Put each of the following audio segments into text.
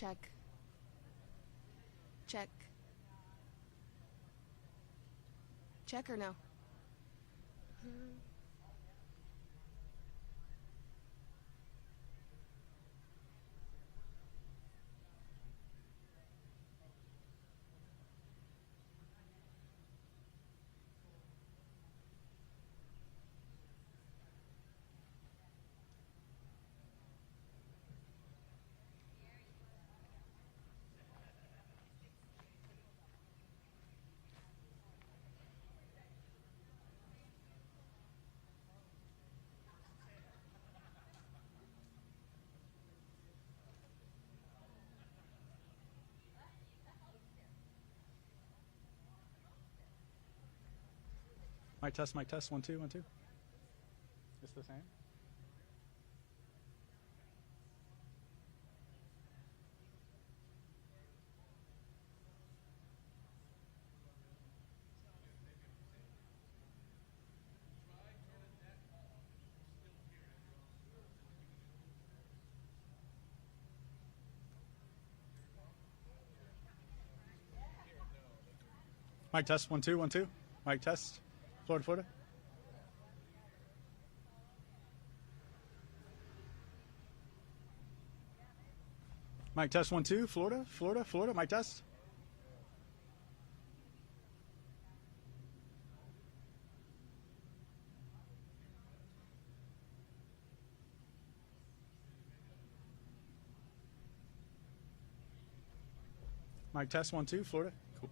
Check. Check. Check or no? Mic test, 1 2 1 2. It's the same. Mic test, 1 2 1 2. Mic test. Florida, Florida. Mic test, 1 2. Florida, Florida, Florida. Mic test. Mic test, 1 2. Florida. Cool.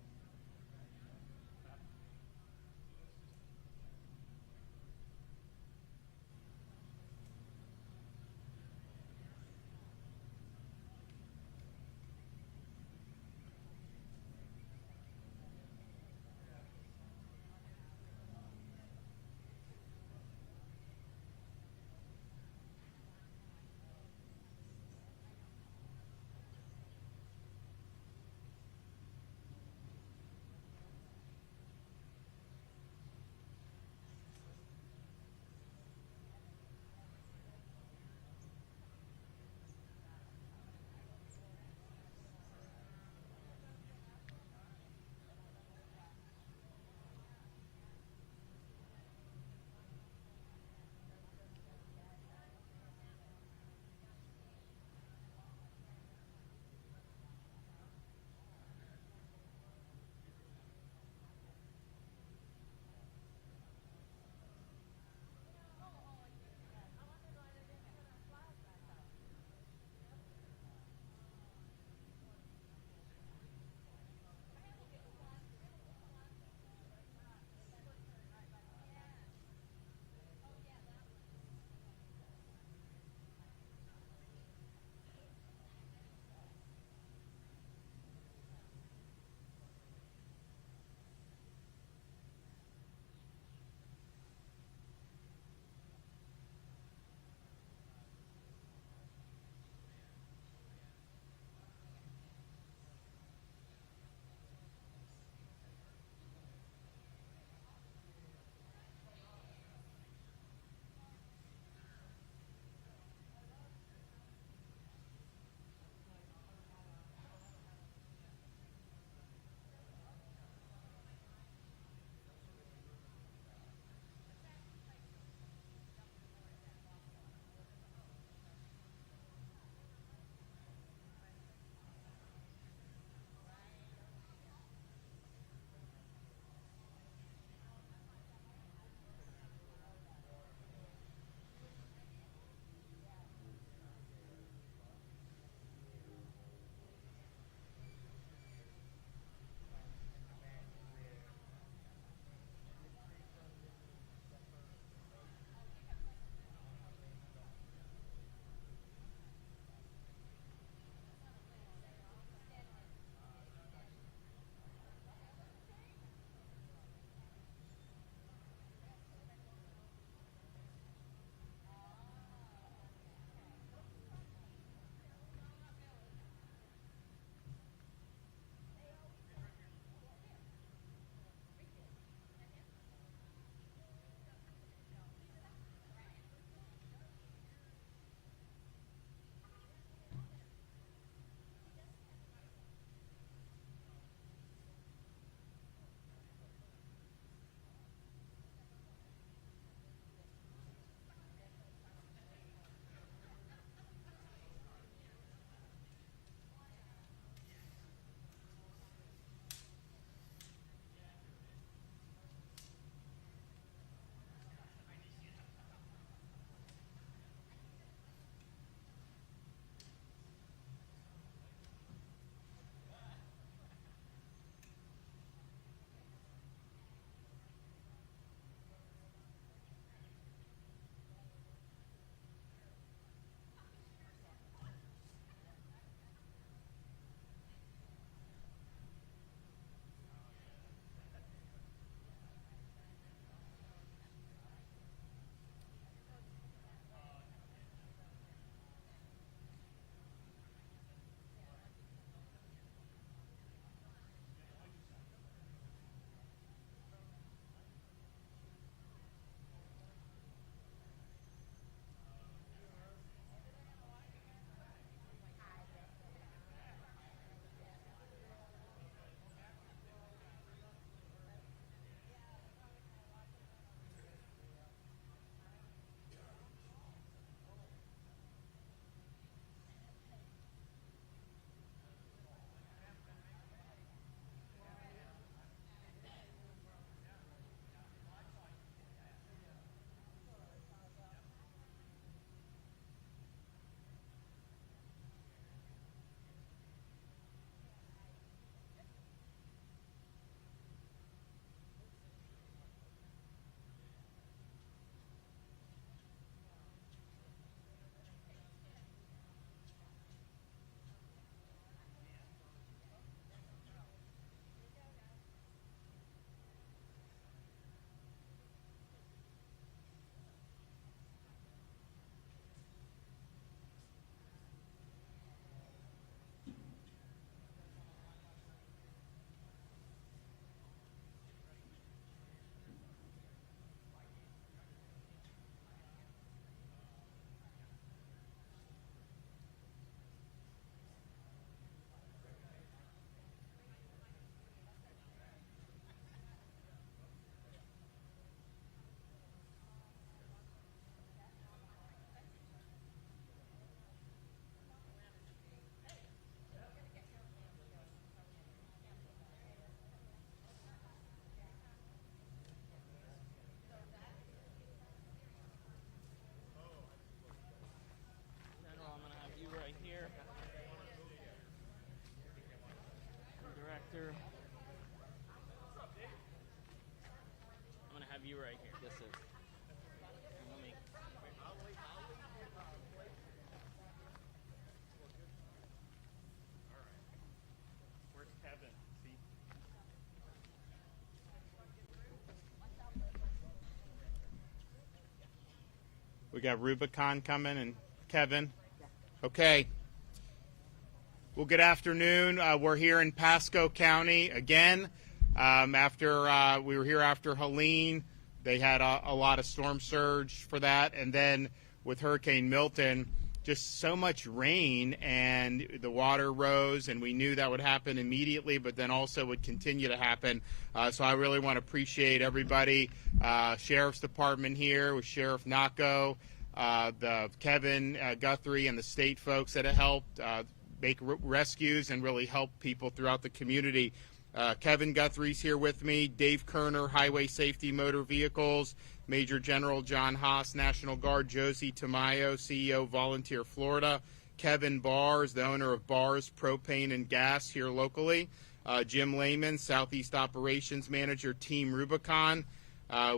We got Rubicon coming and Kevin. Okay. Well, good afternoon. We're here in Pasco County again. After we were here after Helene, they had a lot of storm surge for that, and then with Hurricane Milton, just so much rain and the water rose, and we knew that would happen immediately, but then also would continue to happen. So I really want to appreciate everybody, Sheriff's Department here with Sheriff Naco, the Kevin Guthrie, and the state folks that have helped make rescues and really help people throughout the community. Kevin Guthrie's here with me, Dave Kerner, Highway Safety Motor Vehicles, Major General John Haas, National Guard, Josie Tamayo, CEO, Volunteer Florida, Kevin Barr is the owner of Barr's Propane and Gas here locally, Jim Lehman, Southeast Operations Manager, Team Rubicon.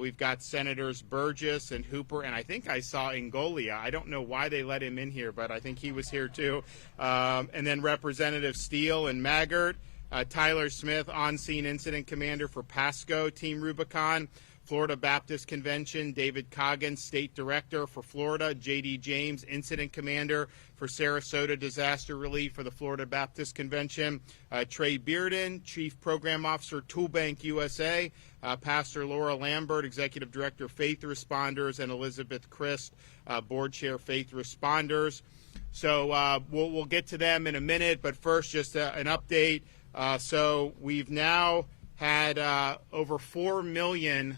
We've got Senators Burgess and Hooper, and I think I saw Ingolia. I don't know why they let him in here, but I think he was here too. And then Representative Steele and Maggart, Tyler Smith, On-Scene Incident Commander for Pasco, Team Rubicon, Florida Baptist Convention, David Coggins, State Director for Florida, J.D. James, Incident Commander for Sarasota Disaster Relief for the Florida Baptist Convention, Trey Bearden, Chief Program Officer, Toolbank USA, Pastor Laura Lambert, Executive Director, Faith Responders, and Elizabeth Christ, Board Chair, Faith Responders. So we'll get to them in a minute, but first just an update. So we've now had over 4 million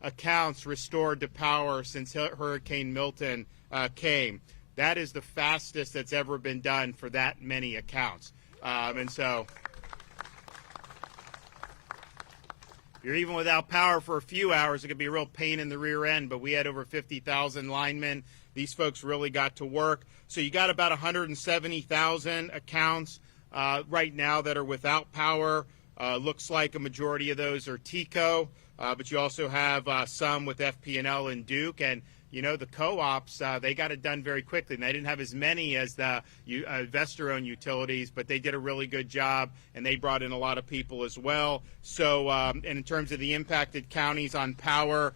accounts restored to power since Hurricane Milton came. That is the fastest that's ever been done for that many accounts. And so if you're even without power for a few hours, it could be a real pain in the rear end, but we had over 50,000 linemen. These folks really got to work. So you got about 170,000 accounts right now that are without power. Looks like a majority of those are TECO, but you also have some with FP&L and Duke. And, you know, the co-ops, they got it done very quickly. And they didn't have as many as the investor-owned utilities, but they did a really good job, and they brought in a lot of people as well. So, and in terms of the impacted counties on power,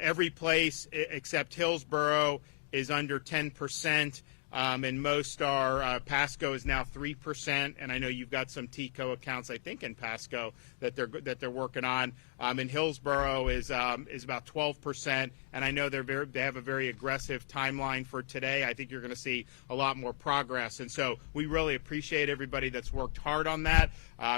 every place except Hillsborough is under 10%. And most are, Pasco is now 3%, and I know you've got some TECO accounts, I think, in Pasco that they're working on. And Hillsborough is about 12%, and I know they have a very aggressive timeline for today. I think you're going to see a lot more progress, and so we really appreciate everybody that's worked hard on that.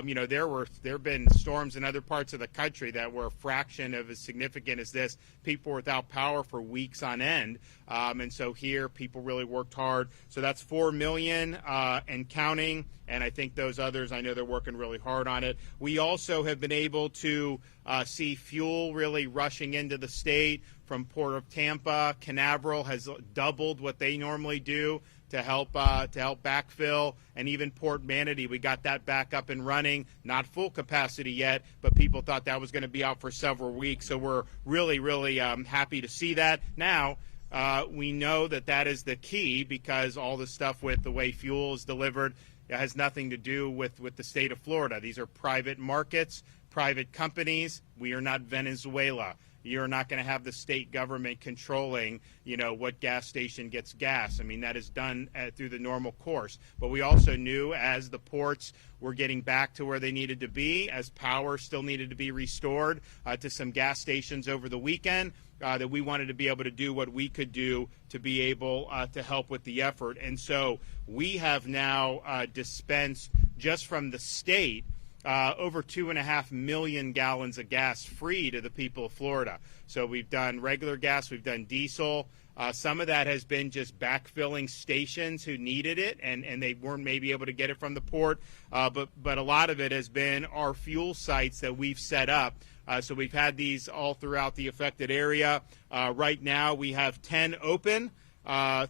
You know, there have been storms in other parts of the country that were a fraction of as significant as this. People were without power for weeks on end, and so here people really worked hard. So that's 4 million and counting, and I think those others, I know they're working really hard on it. We also have been able to see fuel really rushing into the state from Port of Tampa. Canaveral has doubled what they normally do to help backfill, and even Port Manatee, we got that back up and running, not full capacity yet, but people thought that was going to be out for several weeks, so we're really, really happy to see that. Now, we know that is the key, because all the stuff with the way fuel is delivered, it has nothing to do with the state of Florida. These are private markets, private companies. We are not Venezuela. You're not going to have the state government controlling, you know, what gas station gets gas. I mean, that is done through the normal course. But we also knew as the ports were getting back to where they needed to be, as power still needed to be restored to some gas stations over the weekend, that we wanted to be able to do what we could do to be able to help with the effort. And so we have now dispensed, just from the state, over 2.5 million gallons of gas free to the people of Florida. So we've done regular gas, we've done diesel. Some of that has been just backfilling stations who needed it, and they weren't maybe able to get it from the port. But a lot of it has been our fuel sites that we've set up. So we've had these all throughout the affected area. Right now we have 10 open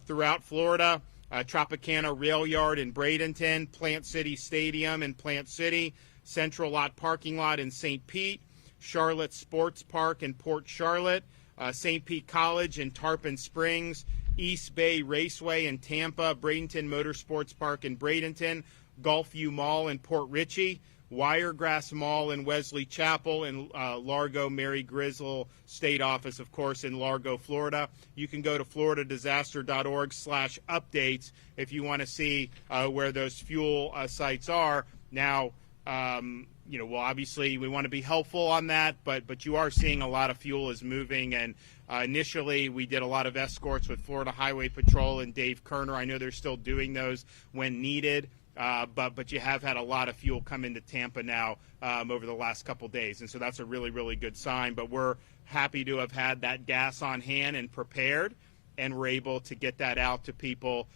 throughout Florida. Tropicana Rail Yard in Bradenton, Plant City Stadium in Plant City, Central Lot Parking Lot in St. Pete, Charlotte Sports Park in Port Charlotte, St. Pete College in Tarpon Springs, East Bay Raceway in Tampa, Bradenton Motorsports Park in Bradenton, Gulfview Mall in Port Richey, Wiregrass Mall in Wesley Chapel, and Largo Mary Grizzle State Office, of course, in Largo, Florida. You can go to floridadisaster.org/updates if you want to see where those fuel sites are. Now, well, obviously we want to be helpful on that, but you are seeing a lot of fuel is moving. And initially we did a lot of escorts with Florida Highway Patrol and Dave Kerner. I know they're still doing those when needed. But you have had a lot of fuel come into Tampa now over the last couple days, and so that's a really, really good sign. But we're happy to have had that gas on hand and prepared, and we're able to get that out to people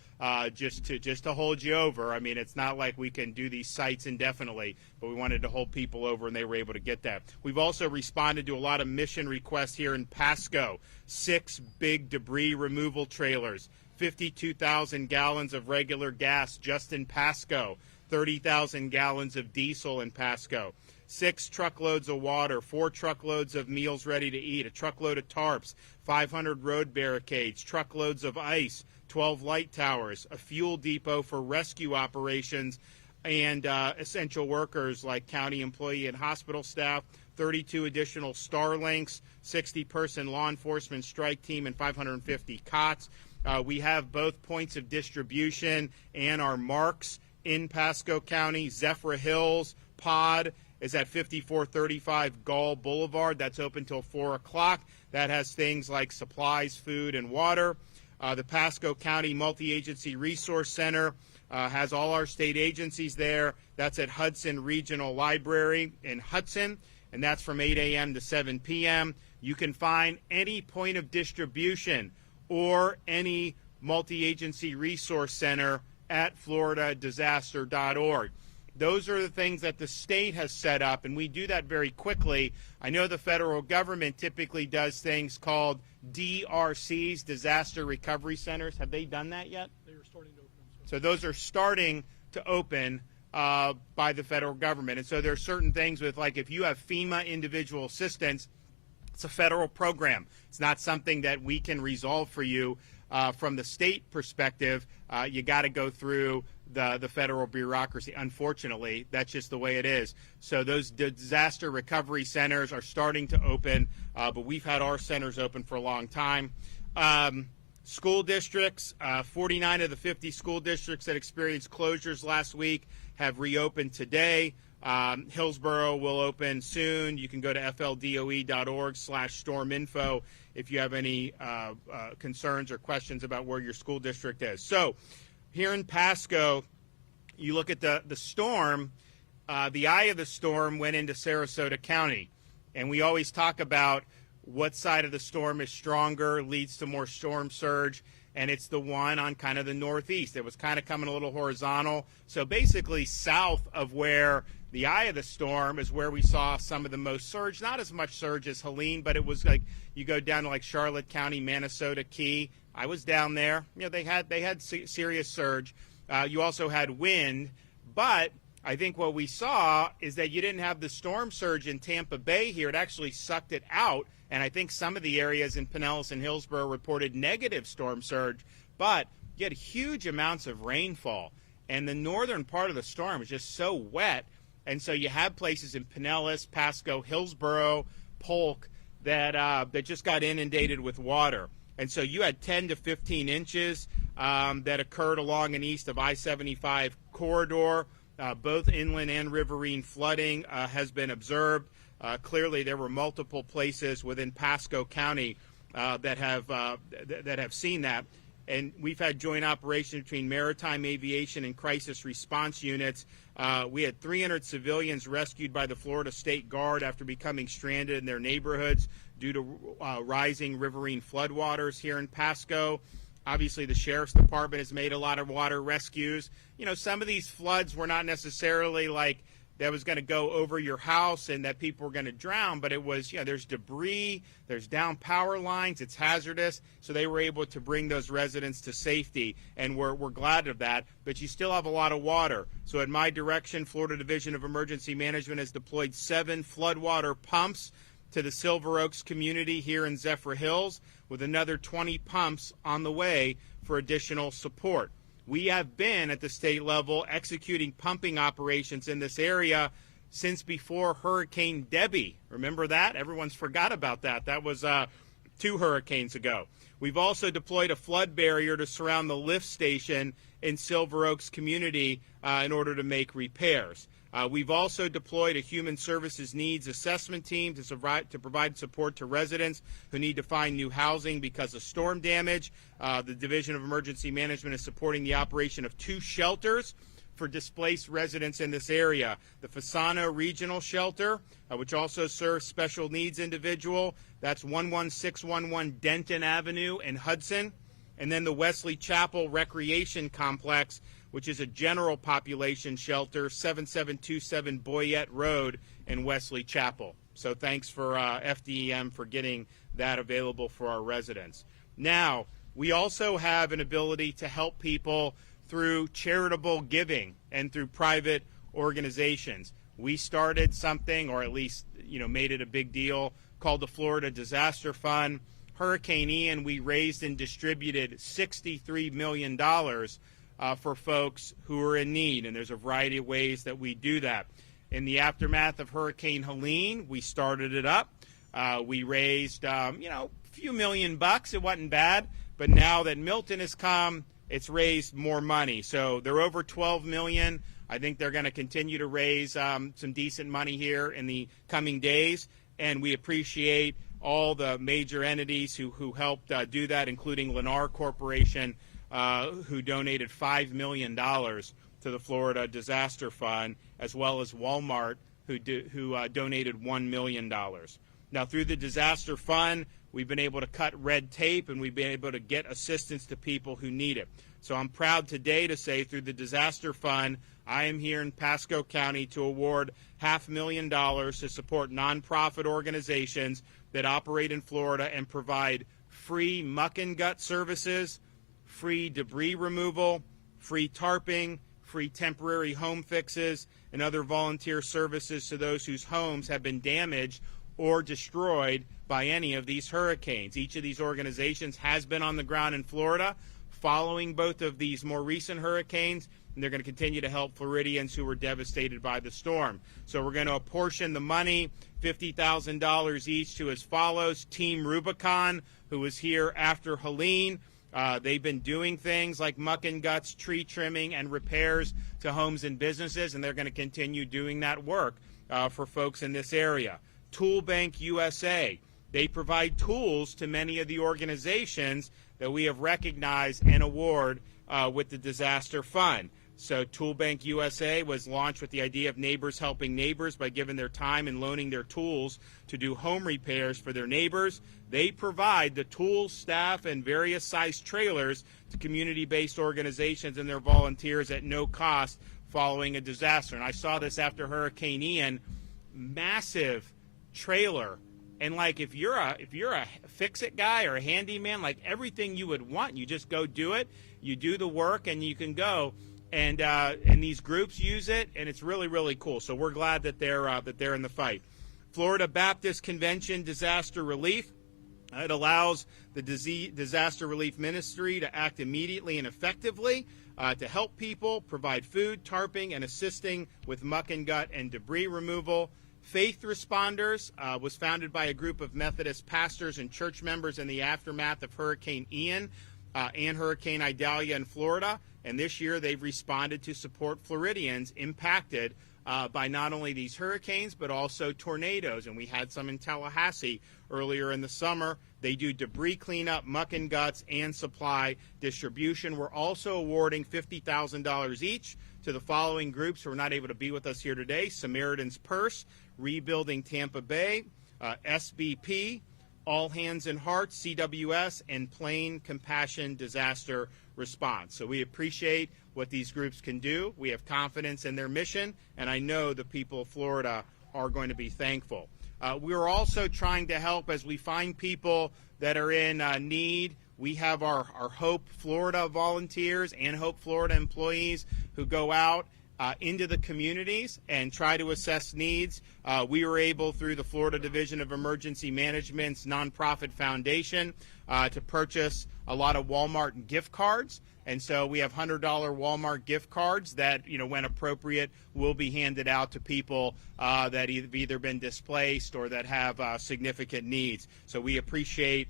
just to hold you over. I mean, it's not like we can do these sites indefinitely, but we wanted to hold people over, and they were able to get that. We've also responded to a lot of mission requests here in Pasco. 6 big debris removal trailers. 52,000 gallons of regular gas just in Pasco, 30,000 gallons of diesel in Pasco, 6 truckloads of water, 4 truckloads of meals ready to eat, a truckload of tarps, 500 road barricades, truckloads of ice, 12 light towers, a fuel depot for rescue operations and essential workers like county employee and hospital staff, 32 additional Starlinks, 60-person law enforcement strike team, and 550 cots. We have both points of distribution and our marks in Pasco County. Zephyrhills pod is at 5435 Gall Boulevard. That's open till 4 o'clock. That has things like supplies, food, and water. The Pasco County Multi-Agency Resource Center has all our state agencies there. That's at Hudson Regional Library in Hudson, and that's from 8 a.m. to 7 p.m. You can find any point of distribution or any multi-agency resource center at floridadisaster.org. Those are the things that the state has set up, and we do that very quickly. I know the federal government typically does things called DRCs, Disaster Recovery Centers. Have they done that yet? They are starting to open them. So those are starting to open by the federal government. And so there are certain things with, like, if you have FEMA individual assistance, it's a federal program. It's not something that we can resolve for you from the state perspective. You got to go through the federal bureaucracy. Unfortunately, that's just the way it is. So those disaster recovery centers are starting to open, but we've had our centers open for a long time. School districts, 49 of the 50 school districts that experienced closures last week have reopened today. Hillsborough will open soon. You can go to fldoe.org/storminfo if you have any concerns or questions about where your school district is. So here in Pasco, you look at the storm. The eye of the storm went into Sarasota County. And we always talk about what side of the storm is stronger, leads to more storm surge. And it's the one on kind of the northeast. It was kind of coming a little horizontal. So basically south of where the eye of the storm is where we saw some of the most surge. Not as much surge as Helene, but it was like you go down to like Charlotte County, Manasota Key. I was down there. You know, they had serious surge. You also had wind, but I think what we saw is that you didn't have the storm surge in Tampa Bay here. It actually sucked it out, and I think some of the areas in Pinellas and Hillsborough reported negative storm surge, but you had huge amounts of rainfall, and the northern part of the storm was just so wet, and so you had places in Pinellas, Pasco, Hillsborough, Polk that just got inundated with water. And so you had 10 to 15 inches that occurred along and east of I-75 corridor. Both inland and riverine flooding has been observed. Clearly, there were multiple places within Pasco County that have seen that. And we've had joint operations between maritime aviation and crisis response units. We had 300 civilians rescued by the Florida State Guard after becoming stranded in their neighborhoods due to rising riverine floodwaters here in Pasco. Obviously, the Sheriff's Department has made a lot of water rescues. You know, some of these floods were not necessarily like that was going to go over your house and that people were going to drown, but it was, you know, there's debris, there's down power lines, it's hazardous, so they were able to bring those residents to safety, and we're glad of that, but you still have a lot of water. So in my direction, Florida Division of Emergency Management has deployed 7 floodwater pumps to the Silver Oaks community here in Zephyrhills, with another 20 pumps on the way for additional support. We have been at the state level executing pumping operations in this area since before Hurricane Debbie. Remember that? Everyone's forgot about that. That was 2 hurricanes ago. We've also deployed a flood barrier to surround the lift station in Silver Oaks community in order to make repairs. We've also deployed a human services needs assessment team to provide support to residents who need to find new housing because of storm damage. The Division of Emergency Management is supporting the operation of 2 shelters for displaced residents in this area. The Fasano Regional Shelter, which also serves special needs individual, that's 11611 Denton Avenue in Hudson. And then the Wesley Chapel Recreation Complex, which is a general population shelter, 7727 Boyette Road in Wesley Chapel. So thanks for FDEM for getting that available for our residents. Now, we also have an ability to help people through charitable giving and through private organizations. We started something, or at least made it a big deal, called the Florida Disaster Fund. Hurricane Ian, we raised and distributed $63 million for folks who are in need, and there's a variety of ways that we do that. In the aftermath of Hurricane Helene, we started it up. We raised, a few $1 million. It wasn't bad, but now that Milton has come, it's raised more money. So they're over $12 million. I think they're going to continue to raise some decent money here in the coming days, and we appreciate all the major entities who helped do that, including Lennar Corporation, who donated $5 million to the Florida Disaster Fund, as well as Walmart, who donated $1 million. Now, through the Disaster Fund, we've been able to cut red tape, and we've been able to get assistance to people who need it. So I'm proud today to say through the Disaster Fund, I am here in Pasco County to award $500,000 to support nonprofit organizations that operate in Florida and provide free muck and gut services, free debris removal, free tarping, free temporary home fixes, and other volunteer services to those whose homes have been damaged or destroyed by any of these hurricanes. Each of these organizations has been on the ground in Florida following both of these more recent hurricanes, and they're going to continue to help Floridians who were devastated by the storm. So we're going to apportion the money, $50,000 each, to as follows. Team Rubicon, who was here after Helene. They've been doing things like muck and guts, tree trimming, and repairs to homes and businesses, and they're going to continue doing that work for folks in this area. Tool Bank USA, they provide tools to many of the organizations that we have recognized and award with the Disaster Fund. So Tool Bank USA was launched with the idea of neighbors helping neighbors by giving their time and loaning their tools to do home repairs for their neighbors. They provide the tools, staff, and various size trailers to community-based organizations and their volunteers at no cost following a disaster. And I saw this after Hurricane Ian, massive trailer. And like if you're a fix-it guy or a handyman, like everything you would want, you just go do it. You do the work and you can go. And these groups use it, and it's really, really cool. So we're glad that they're in the fight. Florida Baptist Convention Disaster Relief. It allows the Disaster Relief Ministry to act immediately and effectively to help people, provide food, tarping, and assisting with muck and gut and debris removal. Faith Responders was founded by a group of Methodist pastors and church members in the aftermath of Hurricane Ian and Hurricane Idalia in Florida. And this year they've responded to support Floridians impacted by not only these hurricanes, but also tornadoes. And we had some in Tallahassee earlier in the summer. They do debris cleanup, muck and guts, and supply distribution. We're also awarding $50,000 each to the following groups who are not able to be with us here today: Samaritan's Purse, Rebuilding Tampa Bay, SBP, All Hands and Hearts, CWS, and Plain Compassion Disaster Response. So we appreciate what these groups can do. We have confidence in their mission, and I know the people of Florida are going to be thankful. We're also trying to help as we find people that are in need. We have our Hope Florida volunteers and Hope Florida employees who go out into the communities and try to assess needs. We were able, through the Florida Division of Emergency Management's nonprofit foundation, to purchase a lot of Walmart gift cards. And so we have $100 Walmart gift cards that, when appropriate, will be handed out to people that have either been displaced or that have significant needs. So we appreciate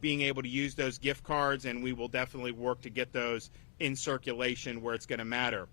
being able to use those gift cards, and we will definitely work to get those in circulation where it's going to matter.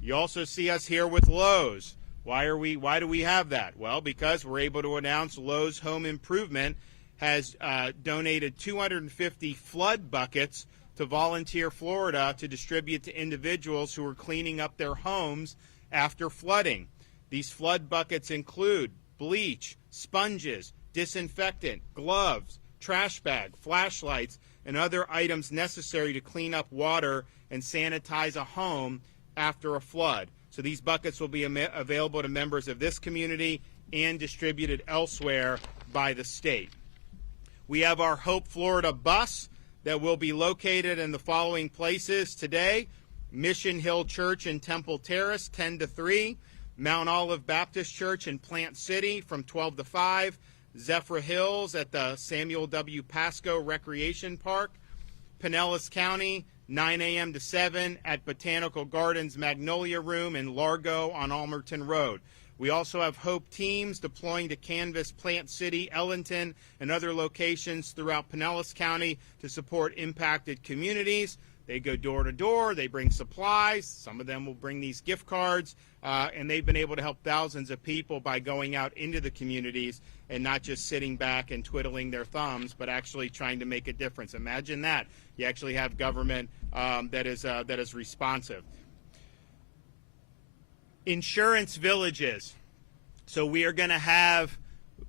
You also see us here with Lowe's. Why do we have that? Well, because we're able to announce Lowe's Home Improvement has donated 250 flood buckets to Volunteer Florida to distribute to individuals who are cleaning up their homes after flooding. These flood buckets include bleach, sponges, disinfectant, gloves, trash bag, flashlights, and other items necessary to clean up water and sanitize a home after a flood. So these buckets will be available to members of this community and distributed elsewhere by the state. We have our Hope Florida bus that will be located in the following places today: Mission Hill Church in Temple Terrace, 10 to 3, Mount Olive Baptist Church in Plant City from 12 to 5, Zephyrhills at the Samuel W. Pasco Recreation Park, Pinellas County, 9 a.m. to 7 at Botanical Gardens Magnolia Room in Largo on Almerton Road. We also have Hope teams deploying to canvass Plant City, Ellington, and other locations throughout Pinellas County to support impacted communities. They go door to door, they bring supplies, some of them will bring these gift cards, and they've been able to help thousands of people by going out into the communities and not just sitting back and twiddling their thumbs, but actually trying to make a difference. Imagine that. You actually have government that is responsive. Insurance villages. So we are going to have,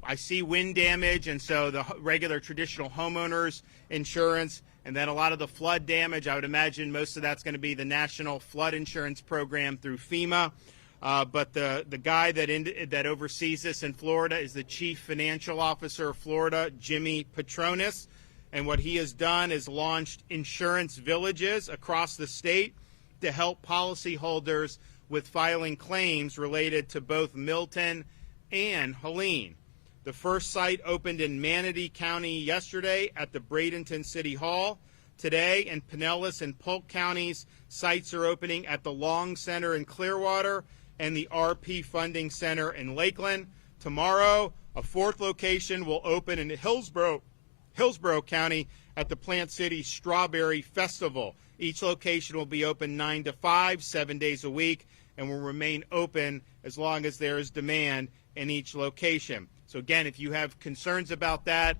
I see wind damage, and so the regular traditional homeowners insurance, and then a lot of the flood damage. I would imagine most of that's going to be the National Flood Insurance Program through FEMA. But the guy that oversees this in Florida is the Chief Financial Officer of Florida, Jimmy Petronis. And what he has done is launched insurance villages across the state to help policyholders with filing claims related to both Milton and Helene. The first site opened in Manatee County yesterday at the Bradenton City Hall. Today in Pinellas and Polk counties, sites are opening at the Long Center in Clearwater and the RP Funding Center in Lakeland. Tomorrow, a fourth location will open in Hillsborough County at the Plant City Strawberry Festival. Each location will be open 9 to 5, 7 days a week, and will remain open as long as there is demand in each location. So again, if you have concerns about that,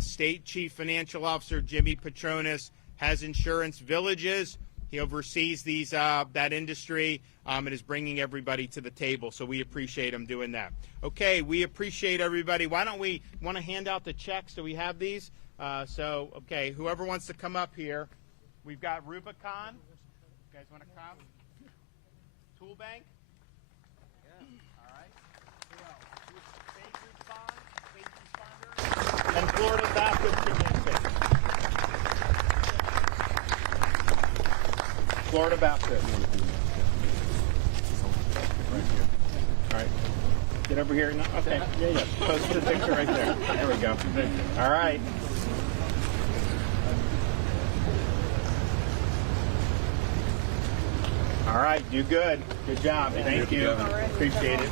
State Chief Financial Officer Jimmy Petronis has insurance villages. He oversees that industry and is bringing everybody to the table. So we appreciate him doing that. Okay, we appreciate everybody. Why don't we want to hand out the checks? Do we have these? Okay, whoever wants to come up here. We've got Rubicon. You guys want to come? Tool Bank? Yeah. All right. Who else? Safe Responders, and Florida Baptist Convention. Florida Baptist. Right here. All right. Get over here. No, okay. Yeah. Post the picture right there. There we go. All right. All right, do good. Good job. Thank you. Appreciate it.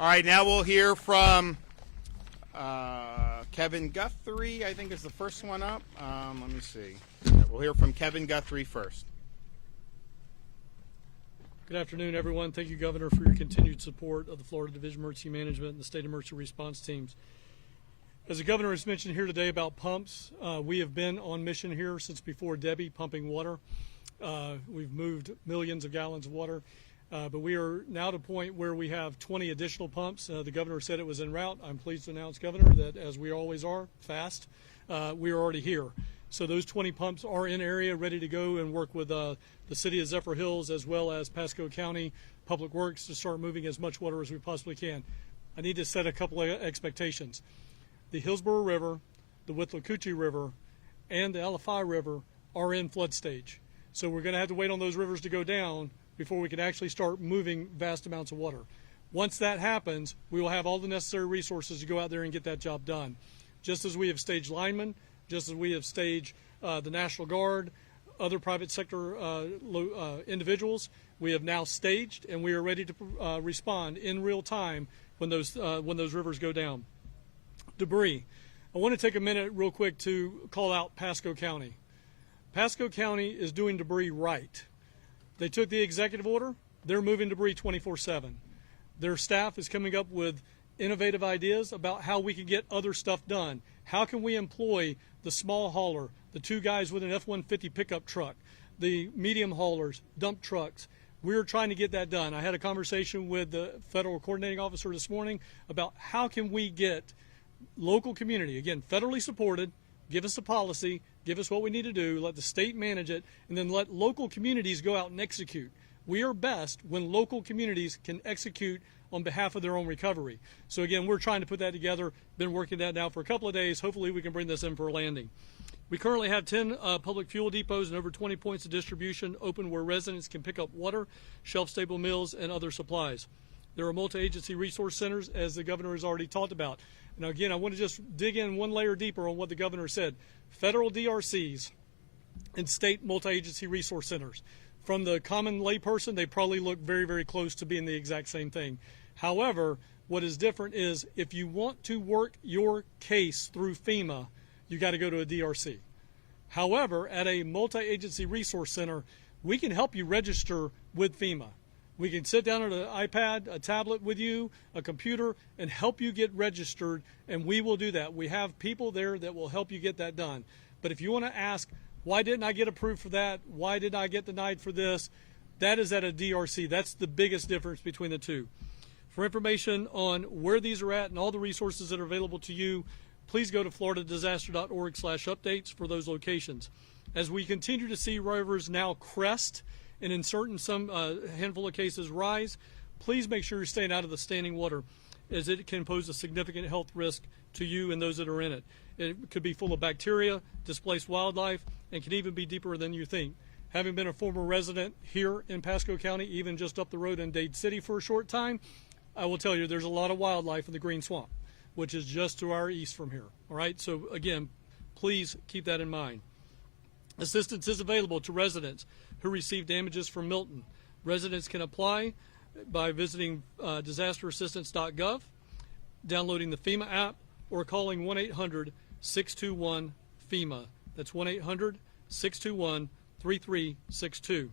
All right, now we'll hear from Kevin Guthrie, I think is the first one up. Let me see. We'll hear from Kevin Guthrie first. Good afternoon, everyone. Thank you, Governor, for your continued support of the Florida Division of Emergency Management and the State Emergency Response Teams. As the Governor has mentioned here today about pumps, we have been on mission here since before Debbie, pumping water. We've moved millions of gallons of water, but we are now to a point where we have 20 additional pumps. The Governor said it was en route. I'm pleased to announce, Governor, that as we always are, fast, we are already here. So those 20 pumps are in area, ready to go and work with the city of Zephyrhills as well as Pasco County Public Works to start moving as much water as we possibly can. I need to set a couple of expectations. The Hillsborough River, the Withlacoochee River, and the Alafai River are in flood stage. So we're going to have to wait on those rivers to go down before we can actually start moving vast amounts of water. Once that happens, we will have all the necessary resources to go out there and get that job done. Just as we have staged linemen, just as we have staged the National Guard, other private sector individuals. We have now staged, and we are ready to respond in real time when those rivers go down. Debris. I want to take a minute real quick to call out Pasco County. Pasco County is doing debris right. They took the executive order. They're moving debris 24/7. Their staff is coming up with innovative ideas about how we can get other stuff done. How can we employ the small hauler, the two guys with an F-150 pickup truck, the medium haulers, dump trucks? We're trying to get that done. I had a conversation with the federal coordinating officer this morning about how can we get local community, again, federally supported, give us a policy, give us what we need to do, let the state manage it, and then let local communities go out and execute. We are best when local communities can execute on behalf of their own recovery. So again, we're trying to put that together, been working that now for a couple of days. Hopefully we can bring this in for a landing. We currently have 10 public fuel depots and over 20 points of distribution open where residents can pick up water, shelf-stable meals, and other supplies. There are multi-agency resource centers, as the governor has already talked about. Now again, I want to just dig in one layer deeper on what the governor said. Federal DRCs and state multi-agency resource centers. From the common layperson, they probably look very, very close to being the exact same thing. However, what is different is if you want to work your case through FEMA, you got to go to a DRC. However, at a multi-agency resource center, we can help you register with FEMA. We can sit down at an iPad, a tablet with you, a computer, and help you get registered, and we will do that. We have people there that will help you get that done. But if you want to ask, why didn't I get approved for that? Why did I get denied for this? That is at a DRC. That's the biggest difference between the two. For information on where these are at and all the resources that are available to you, please go to floridadisaster.org/updates for those locations. As we continue to see rivers now crest and in some handful of cases rise, please make sure you're staying out of the standing water, as it can pose a significant health risk to you and those that are in it. It could be full of bacteria, displaced wildlife, and can even be deeper than you think. Having been a former resident here in Pasco County, even just up the road in Dade City for a short time, I will tell you there's a lot of wildlife in the Green Swamp, which is just to our east from here. All right, so again, please keep that in mind. Assistance is available to residents who receive damages from Milton. Residents can apply by visiting disasterassistance.gov, downloading the FEMA app, or calling 1-800-621-FEMA. That's 1-800-621-3362.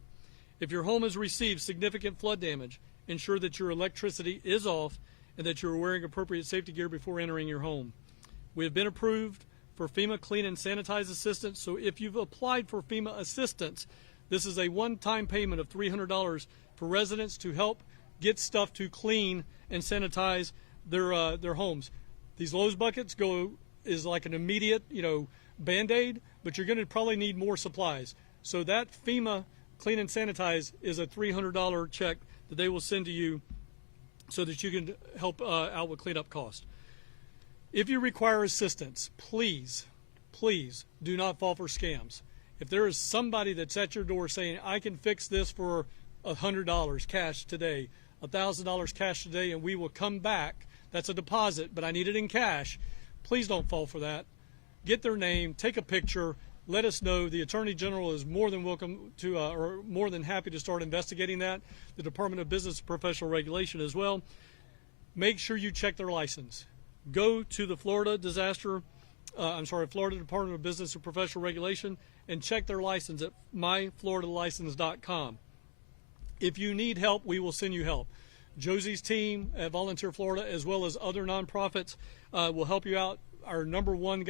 If your home has received significant flood damage, ensure that your electricity is off and that you're wearing appropriate safety gear before entering your home. We have been approved for FEMA Clean and Sanitize Assistance, so if you've applied for FEMA assistance, this is a one-time payment of $300 for residents to help get stuff to clean and sanitize their homes. These Lowe's buckets is like an immediate, Band-Aid, but you're going to probably need more supplies. So that FEMA Clean and Sanitize is a $300 check that they will send to you so that you can help out with cleanup costs. If you require assistance, please do not fall for scams. If there is somebody that's at your door saying, I can fix this for $100 cash today, $1,000 cash today, and we will come back, that's a deposit, but I need it in cash, please don't fall for that. Get their name, take a picture, let us know. The Attorney General is more than welcome to, or more than happy to start investigating that. The Department of Business and Professional Regulation as well. Make sure you check their license. Go to the Florida Department of Business and Professional Regulation and check their license at myfloridalicense.com. If you need help, we will send you help. Josie's team at Volunteer Florida, as well as other nonprofits, will help you out. Our number one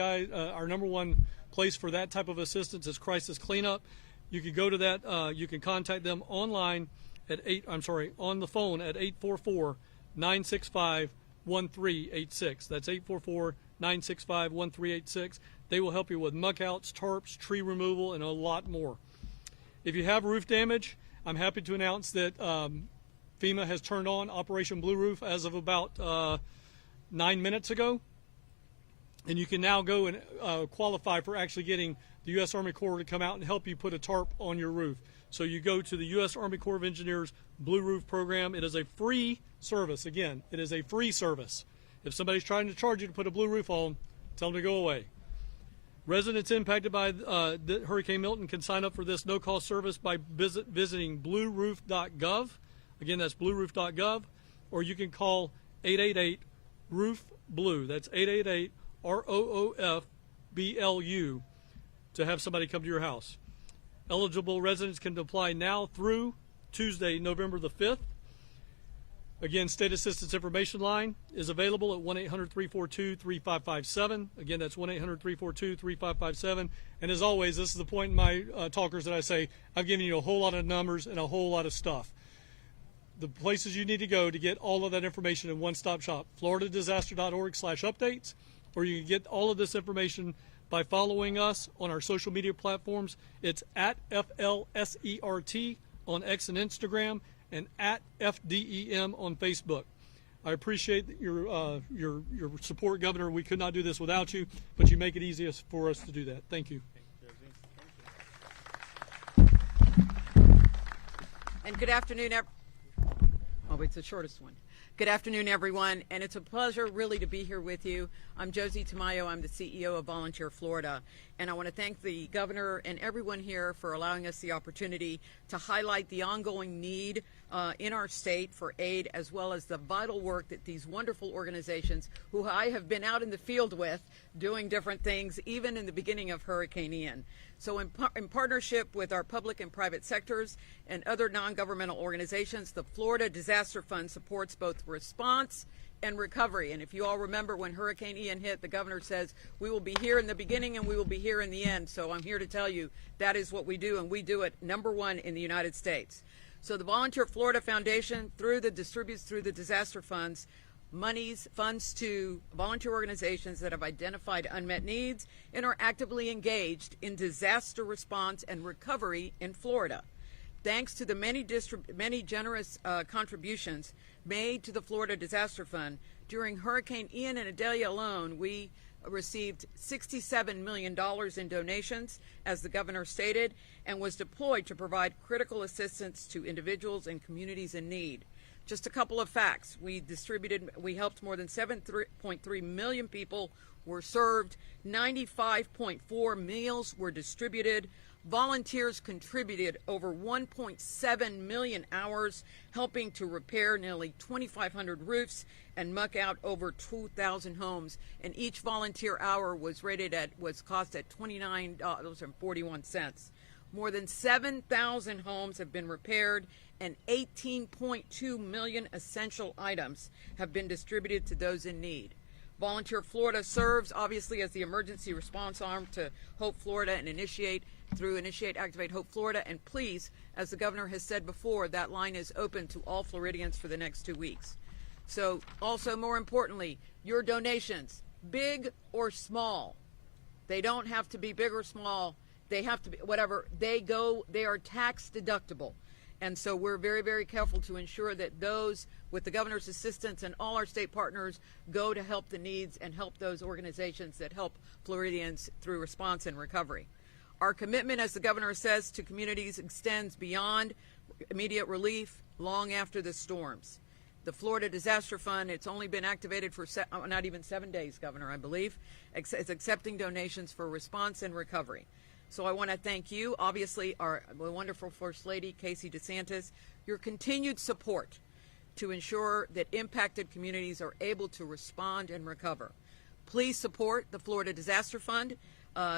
place for that type of assistance is Crisis Cleanup. You can go to that. You can contact them online on the phone at 844-965-1386. That's 844-965-1386. They will help you with muck outs, tarps, tree removal, and a lot more. If you have roof damage, I'm happy to announce that FEMA has turned on Operation Blue Roof as of about 9 minutes ago. And you can now go and qualify for actually getting the U.S. Army Corps to come out and help you put a tarp on your roof. So you go to the U.S. Army Corps of Engineers Blue Roof Program. It is a free service. Again, it is a free service. If somebody's trying to charge you to put a blue roof on, tell them to go away. Residents impacted by Hurricane Milton can sign up for this no-cost service by visiting blueroof.gov. Again, that's blueroof.gov, or you can call 888-ROOF-BLUE. That's 888-ROOF-BLU to have somebody come to your house. Eligible residents can apply now through Tuesday, November the 5th. Again, State Assistance Information Line is available at 1-800-342-3557. Again, that's 1-800-342-3557. And as always, this is the point in my talkers that I say, I've given you a whole lot of numbers and a whole lot of stuff. The places you need to go to get all of that information in one-stop shop, floridadisaster.org/updates, or you can get all of this information by following us on our social media platforms. It's at FLSERT on X and Instagram, and at FDEM on Facebook. I appreciate your support, Governor. We could not do this without you, but you make it easiest for us to do that. Thank you. And good afternoon, it's the shortest one. Good afternoon, everyone, and it's a pleasure really to be here with you. I'm Josie Tamayo. I'm the CEO of Volunteer Florida, and I want to thank the governor and everyone here for allowing us the opportunity to highlight the ongoing need in our state for aid, as well as the vital work that these wonderful organizations, who I have been out in the field with, doing different things, even in the beginning of Hurricane Ian. So in partnership with our public and private sectors and other non-governmental organizations, the Florida Disaster Fund supports both response and recovery. And if you all remember when Hurricane Ian hit, the governor says, we will be here in the beginning and we will be here in the end. So I'm here to tell you that is what we do, and we do it #1 in the United States. So the Volunteer Florida Foundation distributes through the disaster funds funds to volunteer organizations that have identified unmet needs and are actively engaged in disaster response and recovery in Florida. Thanks to the many generous contributions made to the Florida Disaster Fund, during Hurricane Ian and Idalia alone, we received $67 million in donations, as the governor stated, and was deployed to provide critical assistance to individuals and communities in need. Just a couple of facts. We helped more than 7.3 million people were served, 95.4 meals were distributed. Volunteers contributed over 1.7 million hours, helping to repair nearly 2,500 roofs and muck out over 2,000 homes. And each volunteer hour was cost at $29.41. More than 7,000 homes have been repaired, and 18.2 million essential items have been distributed to those in need. Volunteer Florida serves, obviously, as the emergency response arm to Hope Florida and Initiate, Activate, Hope Florida. And please, as the governor has said before, that line is open to all Floridians for the next 2 weeks. So also, more importantly, your donations, big or small, they don't have to be big or small. They have to be whatever they are tax deductible. And so we're very, very careful to ensure that those, with the governor's assistance and all our state partners, go to help the needs and help those organizations that help Floridians through response and recovery. Our commitment, as the governor says, to communities extends beyond immediate relief long after the storms. The Florida Disaster Fund, it's only been activated for not even 7 days, Governor, I believe. It's accepting donations for response and recovery. So I want to thank you, obviously, our wonderful First Lady, Casey DeSantis, your continued support to ensure that impacted communities are able to respond and recover. Please support the Florida Disaster Fund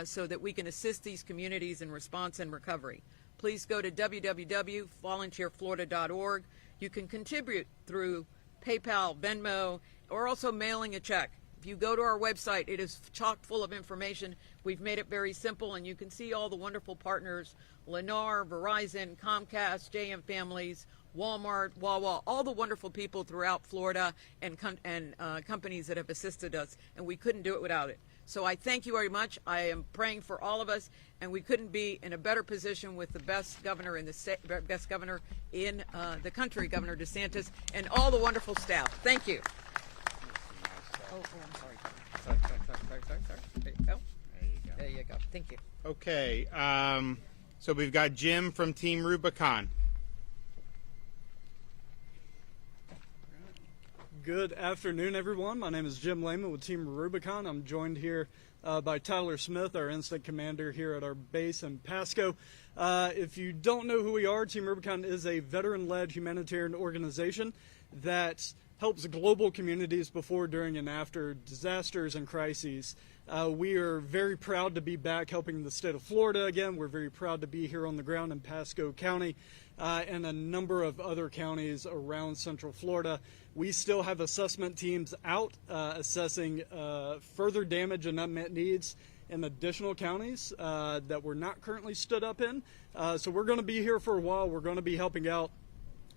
so that we can assist these communities in response and recovery. Please go to www.volunteerflorida.org. You can contribute through PayPal, Venmo, or also mailing a check. If you go to our website, it is chock full of information. We've made it very simple, and you can see all the wonderful partners, Lennar, Verizon, Comcast, JM Families, Walmart, Wawa, all the wonderful people throughout Florida and companies that have assisted us, and we couldn't do it without it. So I thank you very much. I am praying for all of us, and we couldn't be in a better position with the best governor in the state, best governor in the country, Governor DeSantis, and all the wonderful staff. Thank you. Oh, I'm sorry. Sorry. There you go. There you go. Thank you. Okay. So we've got Jim from Team Rubicon. Good afternoon, everyone. My name is Jim Lehman with Team Rubicon. I'm joined here by Tyler Smith, our incident commander here at our base in Pasco. If you don't know who we are, Team Rubicon is a veteran-led humanitarian organization that helps global communities before, during, and after disasters and crises. We are very proud to be back helping the state of Florida again. We're very proud to be here on the ground in Pasco County and a number of other counties around Central Florida. We still have assessment teams out assessing further damage and unmet needs in additional counties that we're not currently stood up in. So we're going to be here for a while. We're going to be helping out,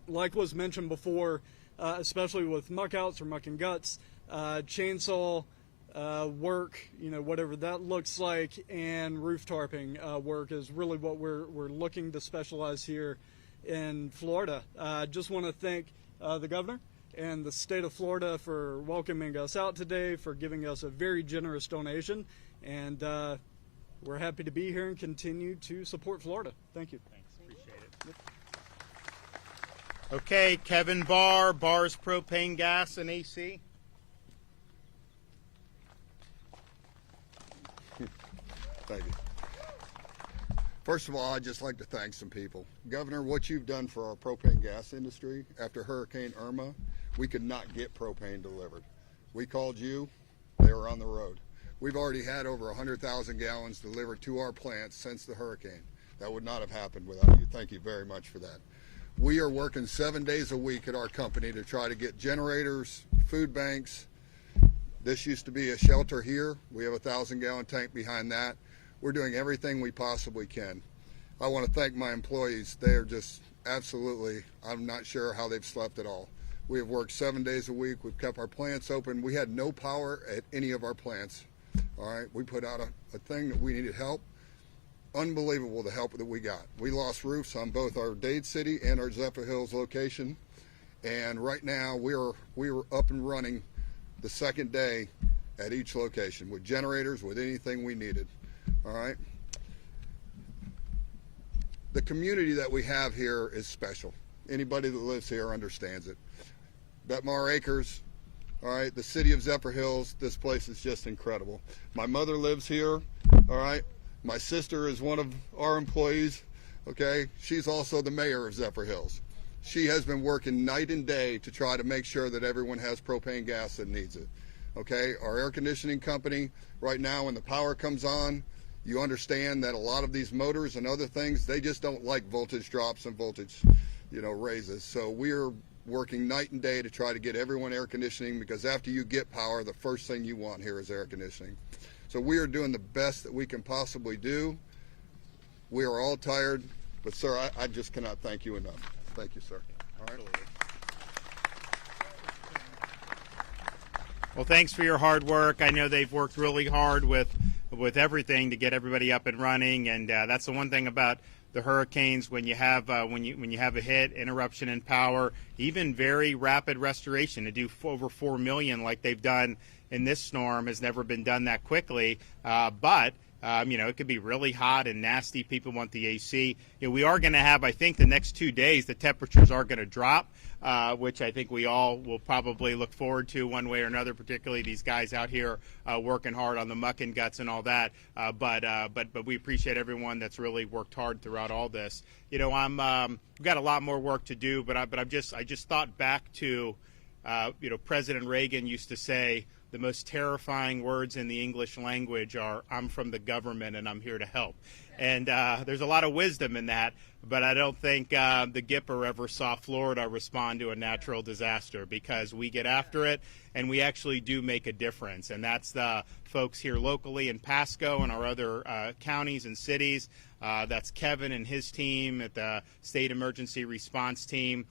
like was mentioned before, especially with muck outs or muck and guts, chainsaw work, whatever that looks like, and roof tarping work is really what we're looking to specialize here in Florida. Just want to thank the governor and the state of Florida for welcoming us out today, for giving us a very generous donation, and we're happy to be here and continue to support Florida. Thank you. Thanks, appreciate it. Okay, Kevin Barr, Barr's Propane Gas and AC. Thank you. First of all, I'd just like to thank some people. Governor, what you've done for our propane gas industry after Hurricane Irma, we could not get propane delivered. We called you, they were on the road. We've already had over 100,000 gallons delivered to our plants since the hurricane. That would not have happened without you. Thank you very much for that. We are working 7 days a week at our company to try to get generators, food banks. This used to be a shelter here. We have a 1,000-gallon tank behind that. We're doing everything we possibly can. I want to thank my employees. They are just absolutely, I'm not sure how they've slept at all. We have worked 7 days a week. We've kept our plants open. We had no power at any of our plants. All right, we put out a thing that we needed help. Unbelievable the help that we got. We lost roofs on both our Dade City and our Zephyrhills location. And right now we are up and running the second day at each location with generators, with anything we needed. All right. The community that we have here is special. Anybody that lives here understands it. Betmar Acres, all right, the city of Zephyrhills, this place is just incredible. My mother lives here, all right. My sister is one of our employees, okay. She's also the mayor of Zephyrhills. She has been working night and day to try to make sure that everyone has propane gas that needs it, okay. Our air conditioning company, right now when the power comes on, you understand that a lot of these motors and other things, they just don't like voltage drops and voltage, raises. So we're working night and day to try to get everyone air conditioning, because after you get power, the first thing you want here is air conditioning. So we are doing the best that we can possibly do. We are all tired, but sir, I just cannot thank you enough. Thank you, sir. All right. Well, thanks for your hard work. I know they've worked really hard with everything to get everybody up and running, and that's the one thing about the hurricanes. When you have when you have a hit, interruption in power, even very rapid restoration to do over 4 million like they've done in this storm has never been done that quickly. But it could be really hot and nasty. People want the AC. We are going to have, I think, the next 2 days, the temperatures are going to drop, which I think we all will probably look forward to one way or another, particularly these guys out here working hard on the muck and guts and all that. But we appreciate everyone that's really worked hard throughout all this. We've got a lot more work to do, but I just thought back to, President Reagan used to say, the most terrifying words in the English language are, I'm from the government and I'm here to help. And there's a lot of wisdom in that, but I don't think the Gipper ever saw Florida respond to a natural disaster, because we get after it and we actually do make a difference. And that's the folks here locally in Pasco and our other counties and cities. That's Kevin and his team at the State Emergency Response Team,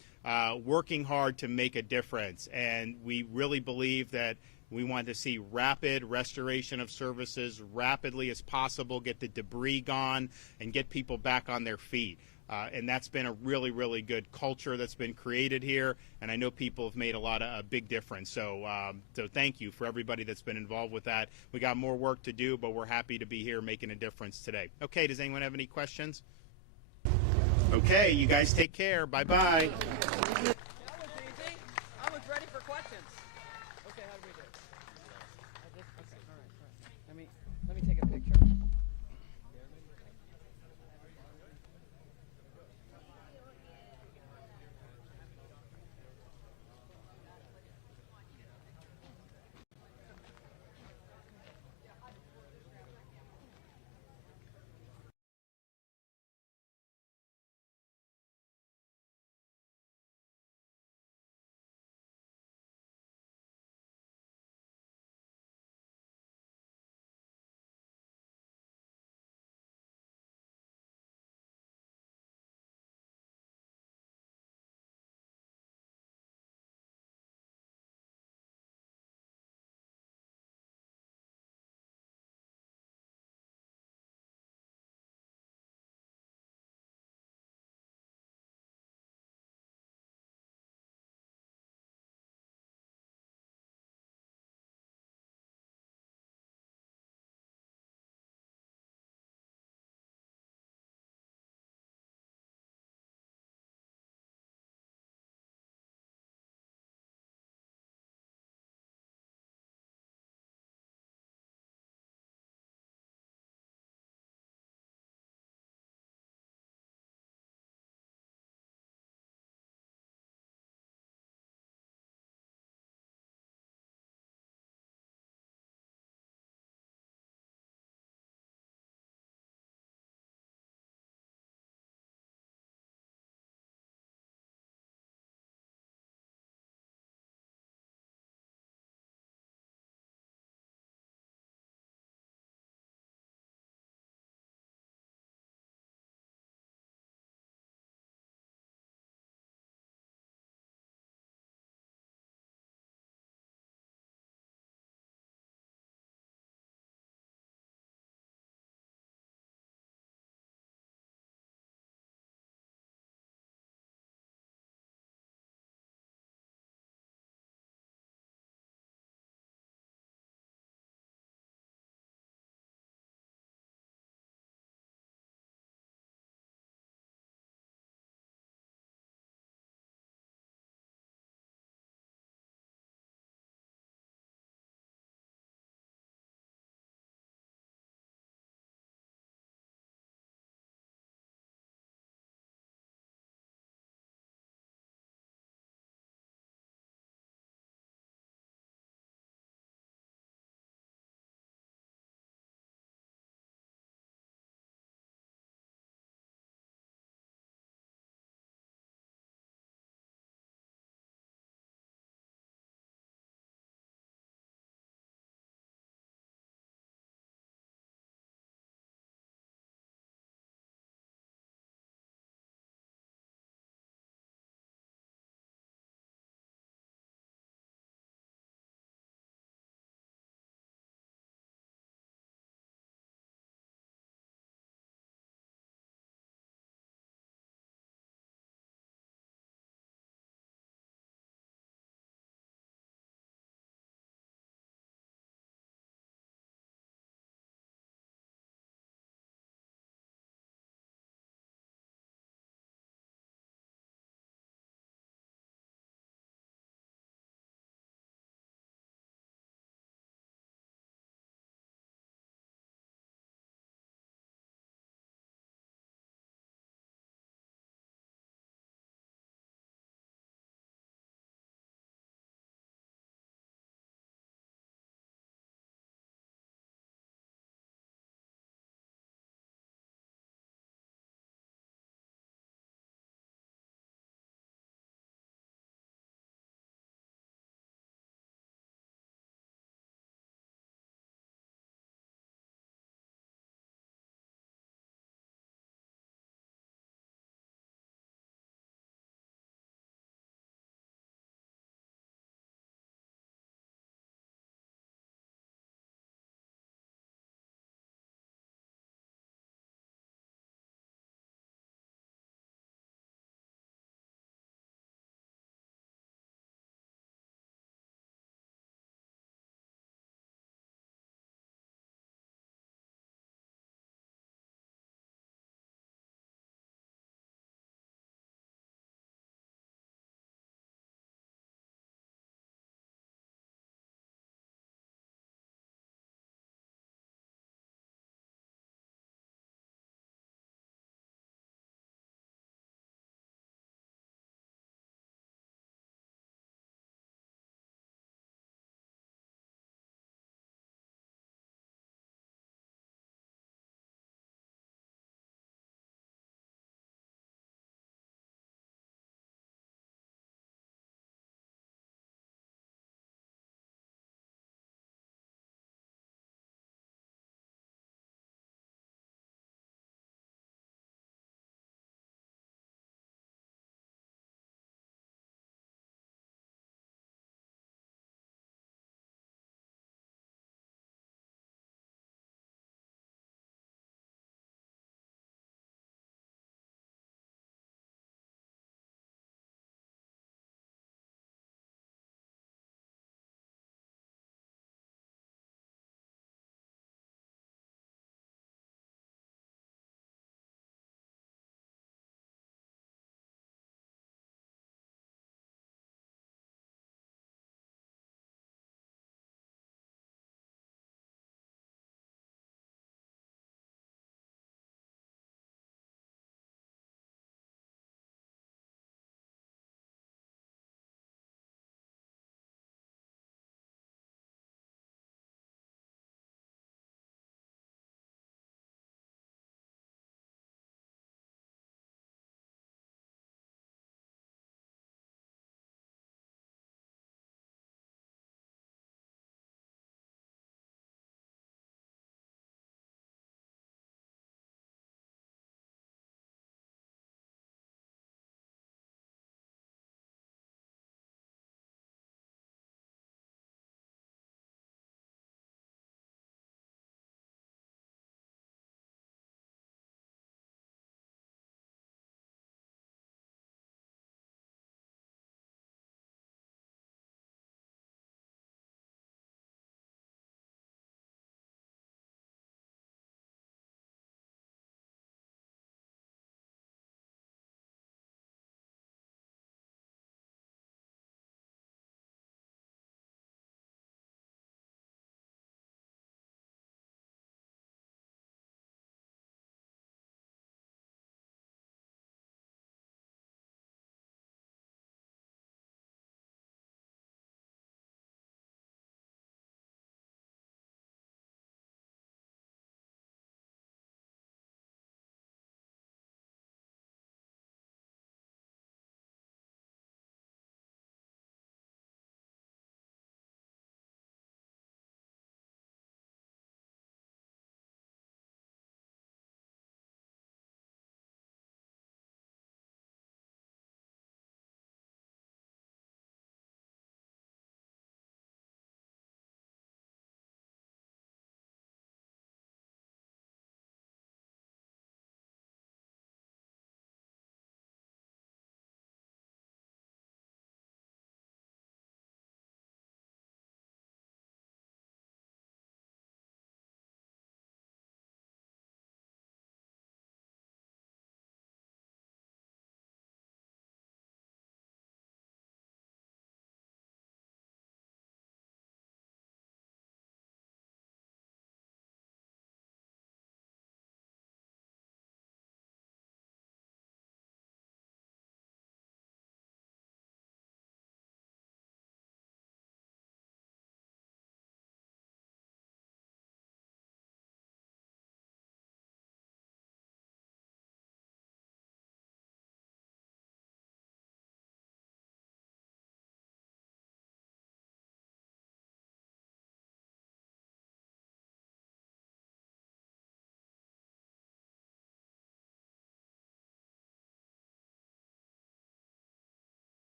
working hard to make a difference. And we really believe that we want to see rapid restoration of services, rapidly as possible, get the debris gone, and get people back on their feet. And that's been a really, really good culture that's been created here, and I know people have made a big difference. So thank you for everybody that's been involved with that. We got more work to do, but we're happy to be here making a difference today. Okay, does anyone have any questions? Okay, you guys take care. Bye-bye.